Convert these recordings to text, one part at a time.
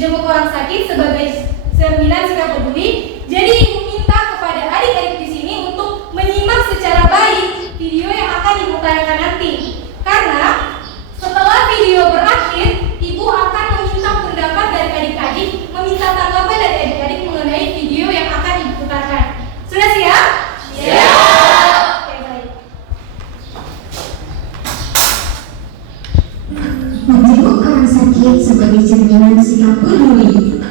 menjenguk orang sakit sebagai cerminan sikap peduli. Jadi ibu minta kepada adik-adik di sini untuk menyimak secara baik video yang akan ibu tayangkan nanti. Karena setelah video berakhir, ibu akan meminta pendapat dari adik-adik, meminta tanggapan dari adik-adik mengenai video yang akan ibu putarkan. Sudah siap? Siap. Oke, baik. Menjenguk orang sakit sebagai cerminan sikap peduli.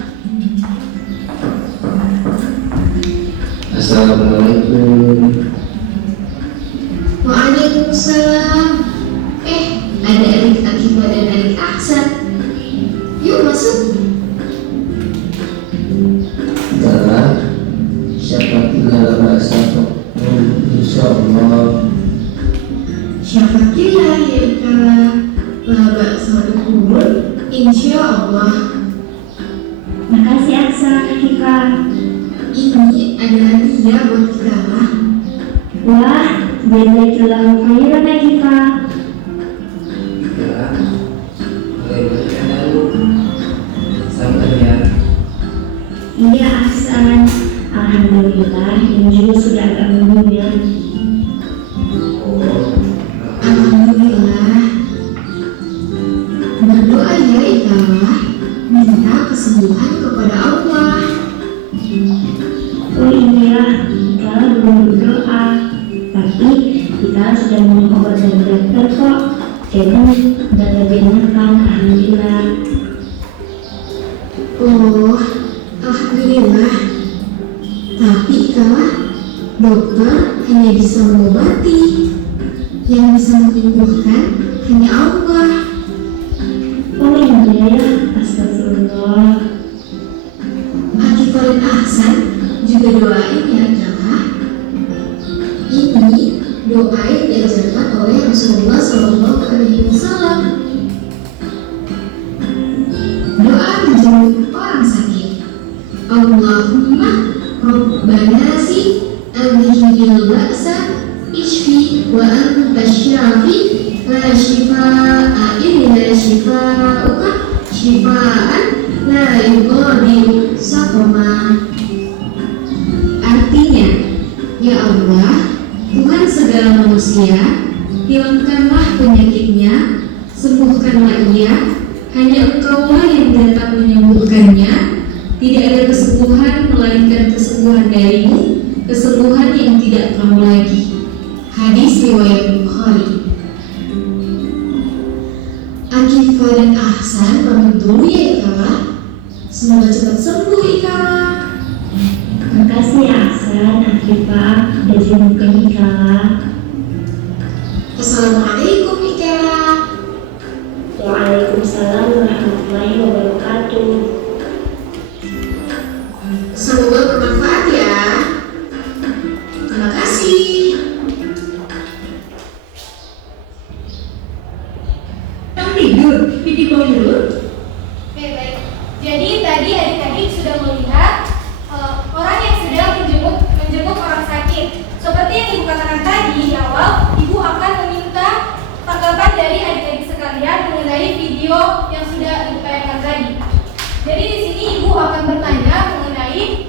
Assalamualaikum. Waalaikumsalam. Ada adik Akifah dan adik Ahsan. Yuk masuk. Adalah siapa tinggal bahasa insyaallah. Syafakillah ya ikala Laba sadukur insyaallah. Makasih Aksan, Akifah. Ini adalah dia buat ikala. Wah, jazakallahu khairan Akifah. Ya, mulai belajar dulu. Sampai ya. Iya Aksan, alhamdulillah ini juga sudah agak mendunia. Alhamdulillah. Berdoa ya ikala, minta kesembuhan kepada Allah. Oh iya, kita belum berdoa, tapi kita sudah minum obat dari dokter kok. Jadi udah lebih enakan, alhamdulillah. Oh, alhamdulillah. Tapi ikala, dokter hanya bisa mengobati. Yang bisa menyembuhkan hanya Allah. Oh iya ya, astagfirullah. Akifah dan Ahsan juga doain ya ikala. Ini doa yang diajarkan oleh Rasulullah SAW. Doa menjenguk orang sakit. Allahumma Rabbana si adhibil ba'sa ishfi wa anta syafi la shifaa illa shifauka shifaan la yughadiru saqama. Artinya, ya Allah, Tuhan segala manusia, hilangkanlah penyakitnya, sembuhkanlah ia, hanya Engkaulah yang dapat menyembuhkannya. Tidak ada kesembuhan melainkan kesembuhan darimu, kesembuhan yang tidak kamu lagi. Hadis riwayat Bukhari. Akifah dan Ahsan pamit dulu ya ikala. Semoga cepat sembuh ikala. Makasih ya Aksan, Akifah, udah jengukin ikala. Assalamualaikum ikala. Waalaikumsalam warahmatullahi wabarakatuh. Semoga bermanfaat ya. Terima kasih. Kamu tidur? Pipi mau dulu? Oke, baik. Jadi tadi adik-adik sudah melihat orang yang sedang menjenguk orang sakit. Seperti yang ibu katakan tadi di awal, ibu akan meminta tanggapan dari adik-adik sekalian mengenai video yang sudah ibu tayangkan tadi. Jadi di sini ibu akan bertanya mengenai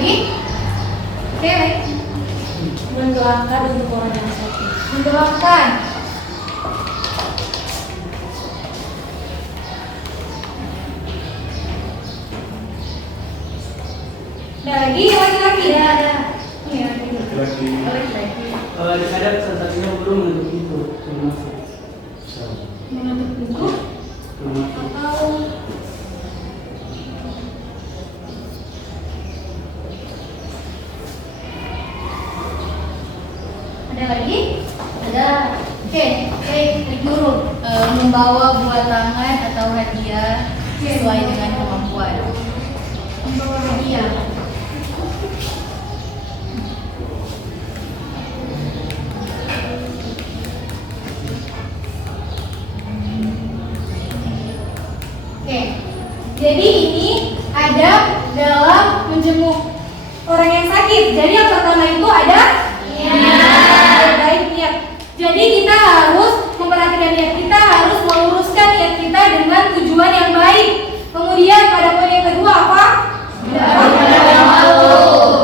lagi? Oke, baik. Mendoakan untuk orang yang sakit. Mendoakan. Ada lagi laki-laki? Ada. Iya, laki-laki. Laki-laki. Kadang salah satunya belum menutup itu termasuk. Menutup pintu atau ada lagi? Ada Oke, baik, Nurul. membawa buah tangan atau hadiah sesuai dengan kemampuan. Membawa hadiah. Oke, jadi ini ada dalam menjenguk orang yang sakit. Jadi yang pertama itu ada baik niat. Jadi kita harus memperhatikan niat kita, harus meluruskan niat kita dengan tujuan yang baik. Kemudian pada poin yang kedua apa?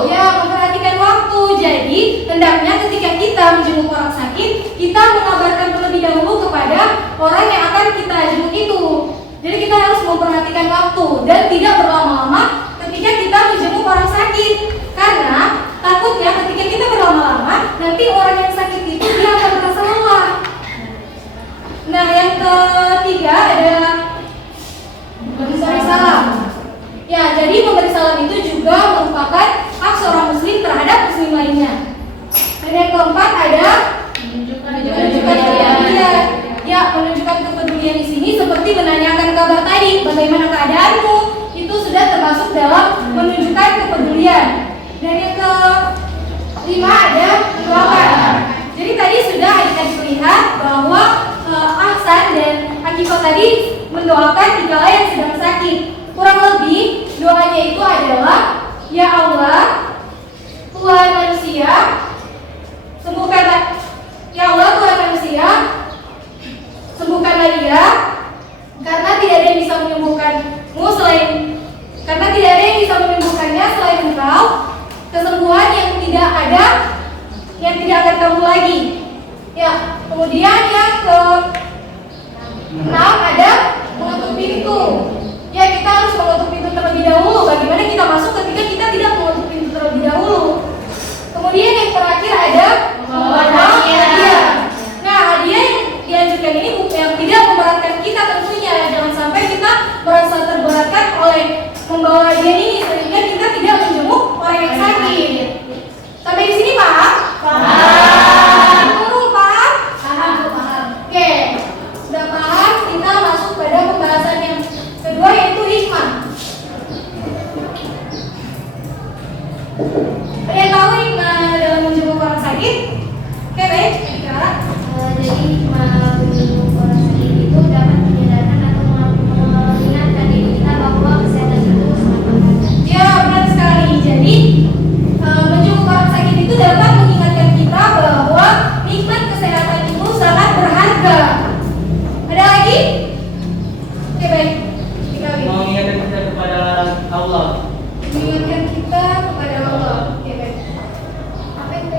Ya, memperhatikan waktu. Jadi hendaknya ketika kita menjenguk orang sakit, kita mengabarkan terlebih dahulu kepada orang yang akan kita jenguk itu. Jadi kita harus memperhatikan waktu dan tidak berlama-lama ketika kita menjenguk orang sakit. Karena takutnya ketika kita berlama-lama, nanti orang yang sakit itu dia akan merasa lelah. Nah, yang ketiga adalah memberi salam. Ya, jadi memberi salam itu juga merupakan hak seorang muslim terhadap muslim lainnya. Dan yang keempat ada menunjukkan kepedulian. Ya, menunjukkan kepedulian di sini seperti menanyakan kabar tadi, bagaimana keadaanmu, itu sudah termasuk dalam menunjukkan kepedulian. Dan yang kelima ada mendoakan. Jadi tadi sudah adik-adik lihat bahwa Ahsan dan Akifah tadi mendoakan dikala yang sedang sakit. Kurang lebih doanya itu adalah, ya Allah, Tuhan manusia, sembuhkanlah. Ya Allah, Tuhan manusia, sembuhkanlah dia, karena tidak ada yang bisa menyembuhkanmu selain, karena tidak ada yang bisa menyembuhkannya selain Engkau. Kesembuhan yang tidak ada, yang tidak akan kamu lagi. Ya, kemudian yang ke-6 ada menutup pintu. Ya, kita harus menutup pintu terlebih dahulu. Bagaimana kita masuk ketika kita tidak menutup pintu terlebih dahulu? Kemudian yang terakhir ada membawa hadiah. Nah, hadiah yang dianjurkan ini yang tidak memberatkan kita tentunya. Jangan sampai kita merasa terberatkan oleh membawa hadiah ini sehingga kita tidak menjenguk orang yang sakit. Sampai di sini paham? Paham. Turun paham? Paham. Oke, sudah paham. Kita masuk pada pembahasan yang kedua yaitu hikmah. Ada yang tahu hikmah dalam menjenguk orang sakit? Oke, baik. Jadi hikmah menjenguk orang sakit itu dapat menyadarkan atau mengingatkan diri kita bahwa kesehatan itu sangat berharga. Ya, benar sekali. Jadi menjenguk orang sakit itu dapat mengingatkan kita bahwa nikmat kesehatan itu sangat berharga. Ada lagi? Oke, baik. Mengingatkan kita kepada Allah. Mengingatkan kita kepada Allah. Oke, baik. Apa itu?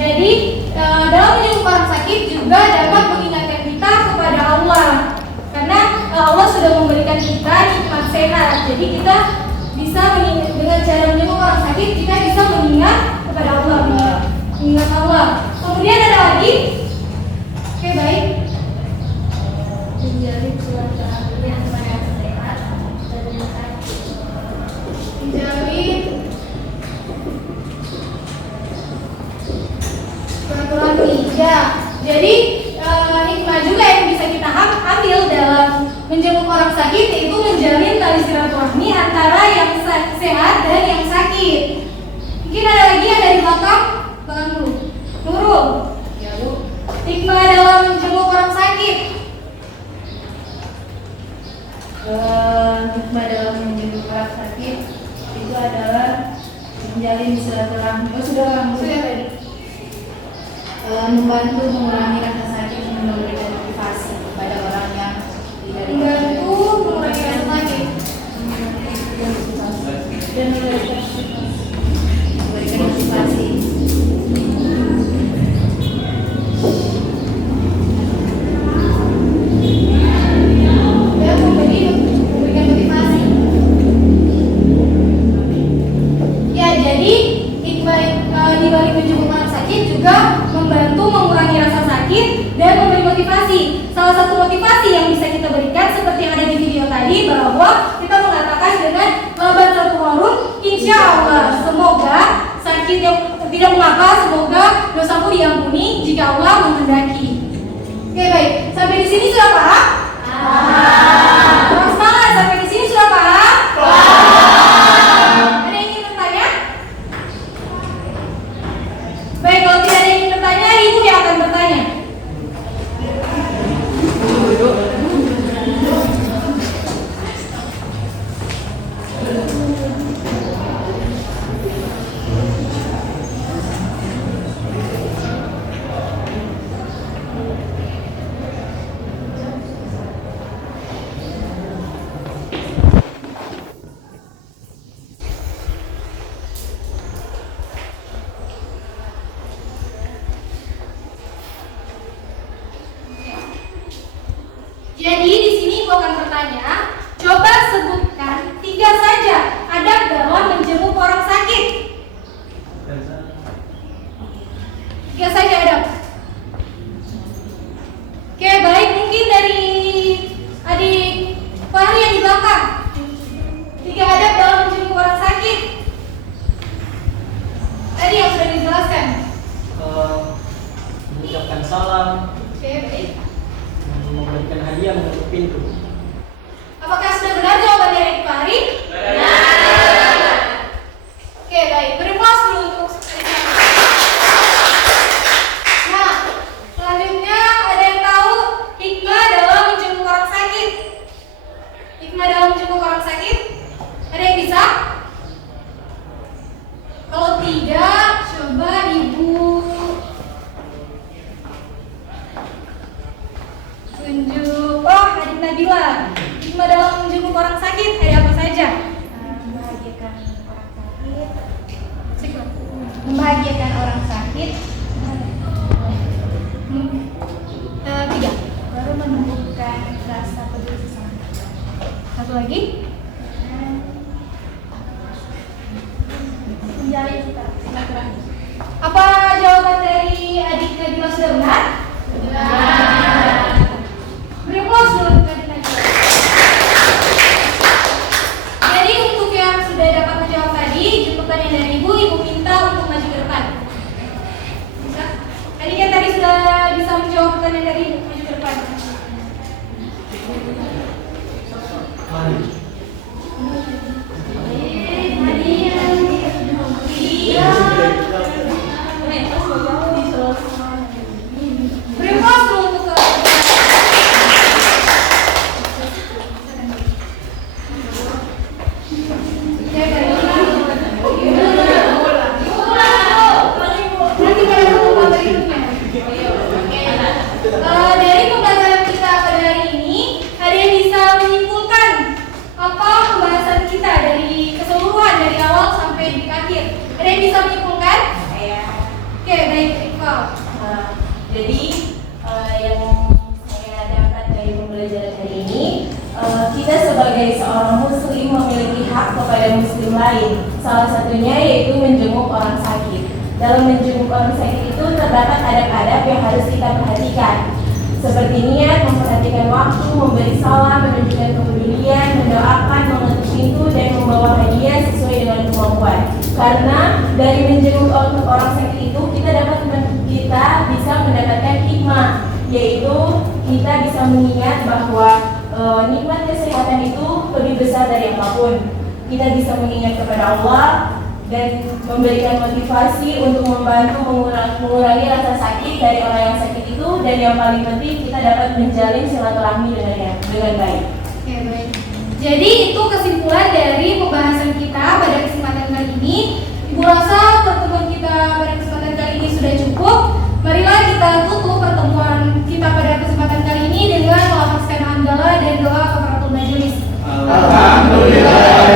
Jadi dalam menjenguk orang sakit juga dapat mengingatkan kita kepada Allah, karena Allah sudah memberikan kita nikmat sehat. Jadi kita bisa dengan cara menjenguk orang sakit kita bisa mengingat kepada Allah, mengingat Allah. Kemudian ada lagi, oke baik, Menjalin silaturahmi antara sehat dan yang sakit. menjalin silaturahmi. Ya, jadi hikmah juga yang bisa kita ambil dalam menjenguk orang sakit yaitu menjalin tali silaturahmi antara yang sehat dan yang sakit. Mungkin ada lagi yang dari belakang, Bang Nurul. hikmah dalam menjenguk orang sakit. Hikmah dalam menjenguk orang sakit itu adalah menjalin silaturahmi. Sudah tadi. Membantu mengurangi rasa sakit dan memberikan motivasi kepada orang yang tidak Membantu mengurangi rasa sakit dan memberikan motivasi. dan memberikan motivasi. Ya, jadi hikmah di balik menjenguk orang sakit juga membantu mengurangi rasa sakit dan memberi motivasi. Salah satu motivasi yang bisa kita berikan seperti yang ada di video tadi, bahwa kita mengatakan dengan laban satu warung, insya Allah semoga sakit yang tidak mengapa, semoga dosaku diampuni jika Allah menghendaki. Oke, baik, sampai di sini sudah paham? Terus semangat, sampai di sini sudah paham? Ada yang ingin bertanya? Baik, kalau tidak ada yang ingin bertanya, ibu yang akan bertanya. Jadi di sini ibu akan bertanya, coba sebutkan 3 saja adab dalam menjenguk orang sakit. 3 saja adab. Oke, baik, mungkin dari adik Fahri yang di belakang. 3 adab dalam menjenguk orang sakit. Tadi yang sudah dijelaskan. Mengucapkan salam, Oke, baik. memberikan hadiah, mengetuk pintu. Apakah sudah benar jawaban dari adik Fahri? Benar. Oke, baik. Beri aplaus dulu untuk Nah, selanjutnya ada yang tahu hikmah dalam menjenguk orang sakit? Hikmah dalam menjenguk orang sakit? Ada yang bisa? Kalau tidak, coba ibu tunjuk. Oh, adik Nabila. Hikmah dalam menjenguk orang sakit ada apa saja? Membahagiakan orang sakit. Sikap. Membahagiakan orang sakit. 3. Baru menumbuhkan rasa peduli sesama. Satu lagi. Menjalin silaturahmi. Apa jawaban dari adik Nabila sudah benar? Benar. Beri aplaus dulu untuk adik Nabila. Jadi untuk yang sudah dapat menjawab tadi, jemputan yang dari ibu minta untuk maju ke depan. Bisa? Adik yang tadi sudah bisa menjawab pertanyaan dari ibu, maju ke depan. Mari. Beri aplaus dulu untuk nanti pada pertemuan berikutnya. Dari pembelajaran kita pada hari ini, ada yang bisa menyimpulkan apa pembahasan kita dari keseluruhan dari awal sampai di akhir? Ada yang bisa menyimpulkan? Oke, baik, Iqbal. Jadi yang saya dapat dari pembelajaran hari ini, kita sebagai seorang muslim memiliki hak kepada muslim lain. Salah satunya yaitu menjenguk orang sakit. Dalam menjenguk orang sakit itu terdapat adab-adab yang harus kita perhatikan, seperti niat, memperhatikan waktu, memberi salam, menunjukkan kepedulian, mendoakan, mengetuk pintu, dan membawa hadiah sesuai dengan kemampuan. Karena dari menjenguk orang sakit itu kita bisa mendapatkan hikmah, yaitu kita bisa mengingat bahwa nikmat kesehatan itu lebih besar dari apapun. Kita bisa mengingat kepada Allah dan memberikan motivasi untuk membantu mengurangi rasa sakit dari orang yang sakit itu, dan yang paling penting kita dapat menjalin silaturahmi dengan baik. Oke, baik. Jadi itu kesimpulan dari pembahasan kita pada kesempatan kali ini. Ibu rasa pertemuan kita pada kesempatan kali ini sudah cukup. Marilah kita tutup pertemuan kita pada kesempatan kali ini dengan melafazkan hamdalah dan doa kafaratul majelis. Alhamdulillah.